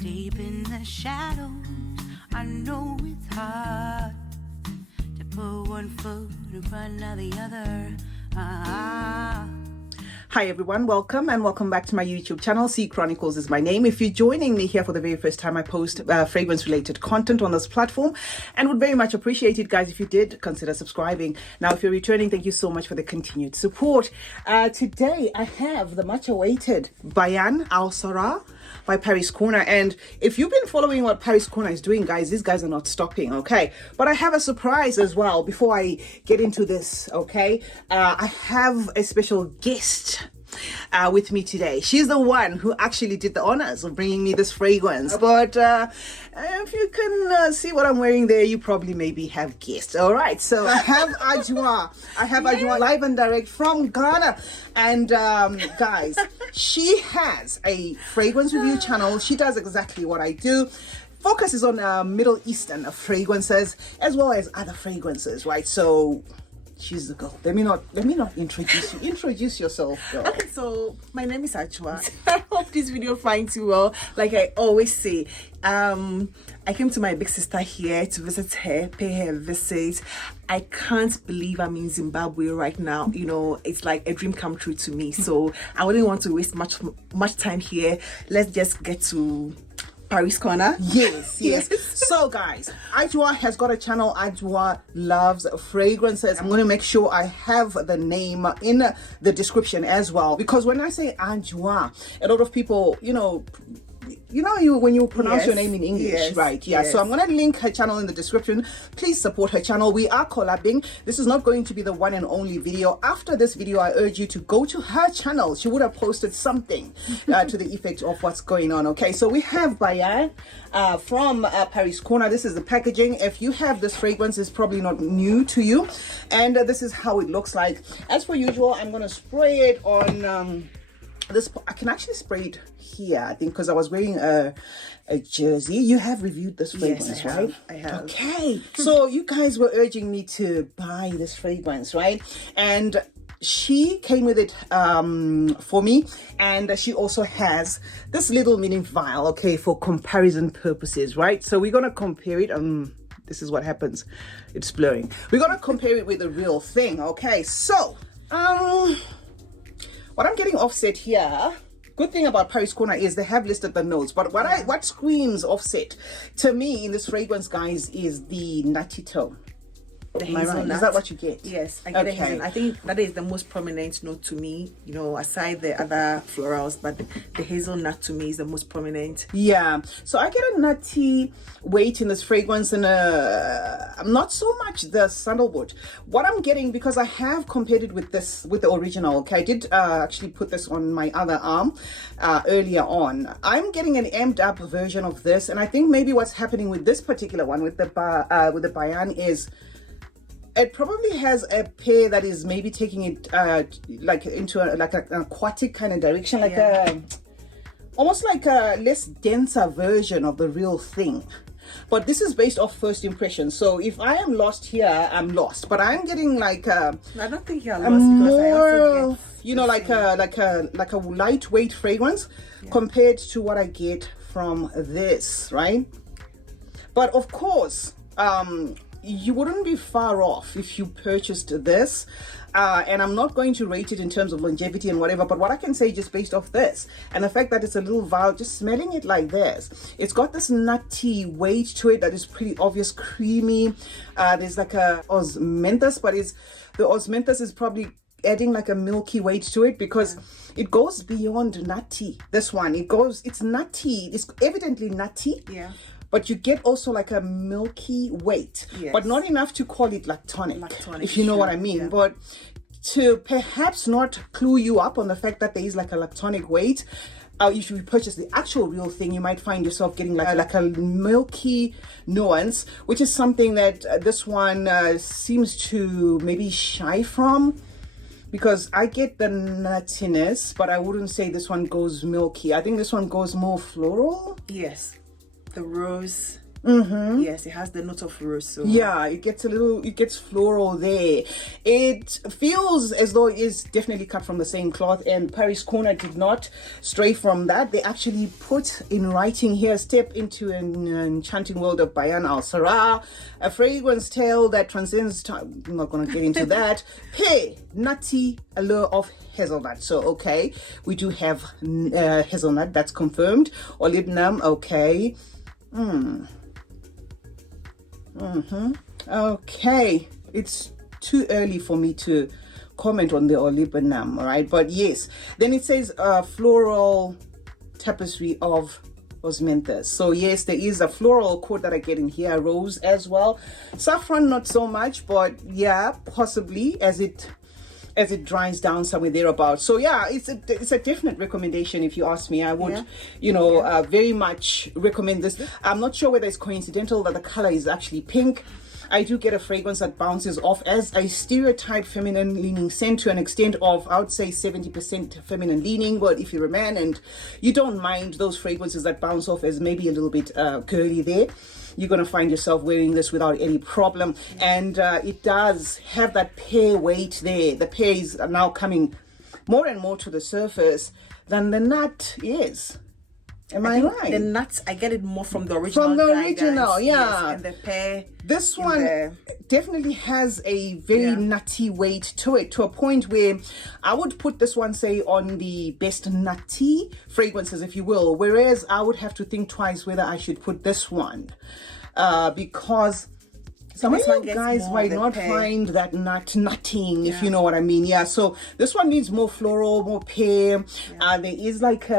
Deep in the shadows, I know it's hard to put one foot in front of the other. Hi everyone, welcome and welcome back to my YouTube channel. CeeChronicles is my name. If you're joining me here for the very first time, I post fragrance related content on this platform and would very much appreciate it, guys, if you did consider subscribing. Now, if you're returning, thank you so much for the continued support. Today I have the much awaited BAYN ASRAR by Paris Corner, and if you've been following what Paris Corner is doing, guys, these guys are not stopping, okay? But I have a surprise as well before I get into this, okay? I have a special guest with me today. She's the one who actually did the honors of bringing me this fragrance, but if you can see what I'm wearing there, you probably maybe have guessed. All right, so I have Ajua live and direct from Ghana, and guys, she has a fragrance review channel. She does exactly what I do, focuses on Middle Eastern fragrances as well as other fragrances, right? So she's the girl. Let me not introduce you. Introduce yourself, girl. Okay, so my name is Ajua. I hope this video finds you well. Like I always say, I came to my big sister here to visit her, pay her a visit. I can't believe I'm in Zimbabwe right now. You know, it's like a dream come true to me. So I wouldn't want to waste much time here. Let's just get to Paris Corner. Yes. So guys, Ajua has got a channel. Ajua loves fragrances. I'm going to make sure I have the name in the description as well, because when I say Ajua, a lot of people, when you pronounce your name in English, right? Yeah. Yes. So I'm going to link her channel in the description. Please support her channel. We are collabing. This is not going to be the one and only video. After this video, I urge you to go to her channel. She would have posted something to the effect of what's going on. Okay. So we have BAYN from Paris Corner. This is the packaging. If you have this fragrance, it's probably not new to you. And this is how it looks like. As per usual, I'm going to spray it on this. I can actually spray it here, I think, because I was wearing a jersey. You have reviewed this fragrance, yes, right? I have. Okay. So you guys were urging me to buy this fragrance, right? And she came with it for me, and she also has this little mini vial, okay, for comparison purposes, right? So we're gonna compare it. This is what happens. It's blurring. We're gonna compare it with the real thing, okay? So what I'm getting offset here, good thing about Paris Corner is they have listed the notes, but what screams offset to me in this fragrance, guys, is the nutty tone. The Am I right? hazelnut. Is that what you get? Yes, I get a Okay. hazelnut. I think that is the most prominent note to me, aside the other florals, but the hazelnut to me is the most prominent. Yeah, so I get a nutty weight in this fragrance, and not so much the sandalwood. What I'm getting, because I have compared it with the original, okay, I did actually put this on my other arm earlier on. I'm getting an amped up version of this, and I think maybe what's happening with this particular one with the BAYN is it probably has a pair that is maybe taking it like into an aquatic kind of direction, like almost like a less denser version of the real thing. But this is based off first impression. So if I am lost here, I'm lost. But I'm getting like I don't think you're lost, more, like a lightweight fragrance compared to what I get from this, right? But of course, you wouldn't be far off if you purchased this, and I'm not going to rate it in terms of longevity and whatever, but what I can say just based off this and the fact that it's a little vial, just smelling it like this, it's got this nutty weight to it that is pretty obvious, creamy. There's like a osmanthus, but the osmanthus is probably adding like a milky weight to it, because it goes beyond nutty. This one, it's nutty, it's evidently nutty, but you get also like a milky weight, but not enough to call it lactonic, if you know what I mean. But to perhaps not clue you up on the fact that there is like a lactonic weight, if you purchase the actual real thing, you might find yourself getting like a milky nuance, which is something that this one seems to maybe shy from, because I get the nuttiness, but I wouldn't say this one goes milky. I think this one goes more floral. Yes. The rose Yes, it has the note of rose. So yeah, it gets floral there. It feels as though it is definitely cut from the same cloth, and Paris Corner did not stray from that. They actually put in writing here, step into an enchanting world of BAYN ASRAR, a fragrance tale that transcends time. I'm not going to get into that. Pear, nutty allure of hazelnut. So okay, we do have hazelnut, that's confirmed. Olivnum, okay. Okay, it's too early for me to comment on the olibanum, right? But yes, then it says floral tapestry of osmanthus. So yes, there is a floral coat that I get in here, rose as well, saffron not so much, but yeah, possibly as it dries down somewhere thereabouts. So yeah, it's a definite recommendation. If you ask me, I would very much recommend this. I'm not sure whether it's coincidental that the color is actually pink. I do get a fragrance that bounces off as a stereotype feminine leaning scent to an extent of, I would say 70% feminine leaning. But if you're a man and you don't mind those fragrances that bounce off as maybe a little bit girly there, you're going to find yourself wearing this without any problem. And it does have that pear weight there. The pear is now coming more and more to the surface than the nut is. Am I right? The nuts, I get it more from the original. From the guidance, original, yeah. Yes, and the pear. This one definitely has a very nutty weight to it, to a point where I would put this one, say, on the best nutty fragrances, if you will. Whereas I would have to think twice whether I should put this one. Because some of you guys might not find that nutting, if you know what I mean. Yeah, so this one needs more floral, more pear. There is like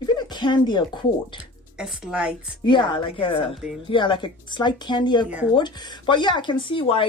even a candy accord. A slight, like a slight candy accord. But yeah, I can see why,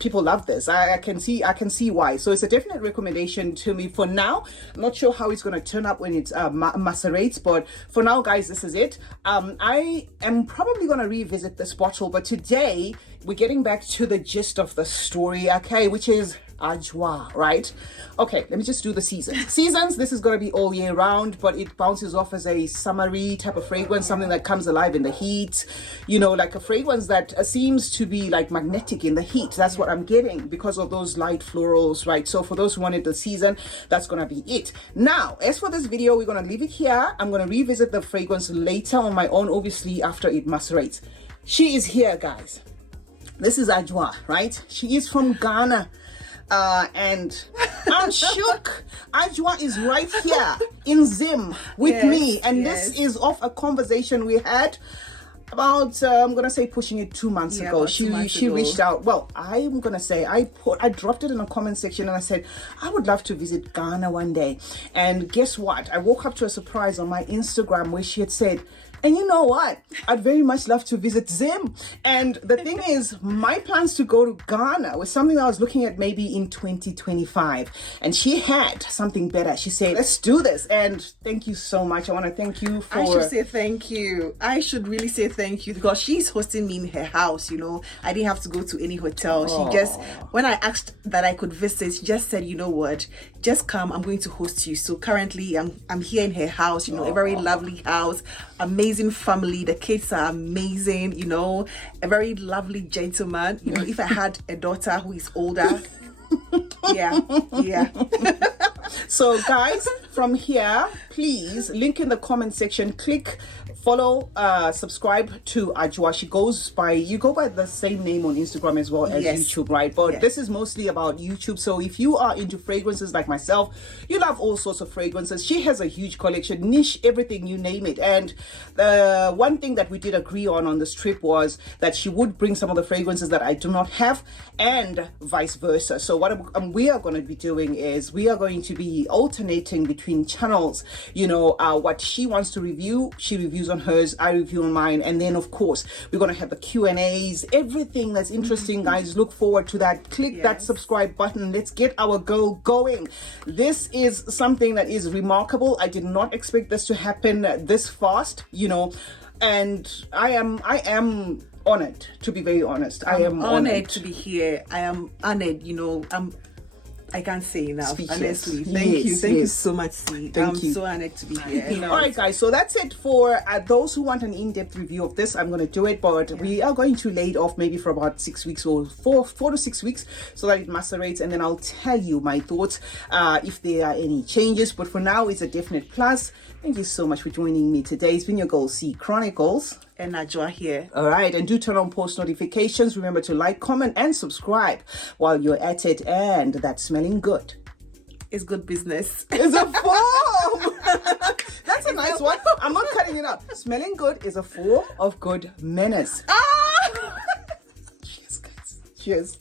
people love this. I can see why. So it's a definite recommendation to me for now. I'm not sure how it's going to turn up when it macerates, but for now, guys, this is it. I am probably going to revisit this bottle, but today we're getting back to the gist of the story, okay, which is Adjoa, right? Okay, let me just do the seasons. This is going to be all year round, but it bounces off as a summery type of fragrance, something that comes alive in the heat, like a fragrance that seems to be like magnetic in the heat. That's what I'm getting because of those light florals, right? So for those who wanted the season, that's going to be it. Now, as for this video, we're going to leave it here. I'm going to revisit the fragrance later on my own, obviously after it macerates. She is here, guys. This is Adjoa, right? She is from Ghana. And I'm shook. Adjoa is right here in Zim with me. And this is off a conversation we had about, I'm going to say pushing it 2 months ago. She reached out. Well, I'm going to say I dropped it in a comment section and I said, I would love to visit Ghana one day. And guess what? I woke up to a surprise on my Instagram where she had said, and you know what? I'd very much love to visit Zim. And the thing is, my plans to go to Ghana was something I was looking at maybe in 2025. And she had something better. She said, let's do this. And thank you so much. I want to thank you for... I should say thank you. I should really say thank you because she's hosting me in her house, I didn't have to go to any hotel. She just, when I asked that I could visit, she just said, you know what? Just come. I'm going to host you. So currently, I'm here in her house, a very lovely house. Amazing family, the kids are amazing, a very lovely gentleman. If I had a daughter who is older, yeah. So guys, from here, please link in the comment section, click follow, subscribe to Adjoa. You go by the same name on Instagram as well as YouTube, right? But this is mostly about YouTube. So if you are into fragrances like myself, you love all sorts of fragrances. She has a huge collection, niche, everything, you name it. And the one thing that we did agree on this trip was that she would bring some of the fragrances that I do not have and vice versa. So what we are going to be doing is we are going to be alternating between channels. What she wants to review, she reviews on hers, I review on mine, and then of course we're going to have the Q&As, everything that's interesting. Guys, look forward to that. Click that subscribe button. Let's get our girl going. This is something that is remarkable. I did not expect this to happen this fast, and I am honored, to be very honest. I am honored to be here. I am honored. I can't say enough. Speechless. Honestly, thank you Yes. so much, C. Thank I'm you. so honored to be here. All right, guys, so that's it for those who want an in-depth review of this. I'm going to do it, but we are going to lay it off maybe for about 6 weeks or 4 to 6 weeks so that it macerates, and then I'll tell you my thoughts if there are any changes. But for now, it's a definite plus. Thank you so much for joining me today. It's been your girl, C Chronicles. And Najwa here. All right, and do turn on post notifications. Remember to like, comment, and subscribe while you're at it. And that's smelling good. It's good business. It's a form. That's a nice one. I'm not cutting it out. Smelling good is a form of good manners. Cheers, guys. Cheers.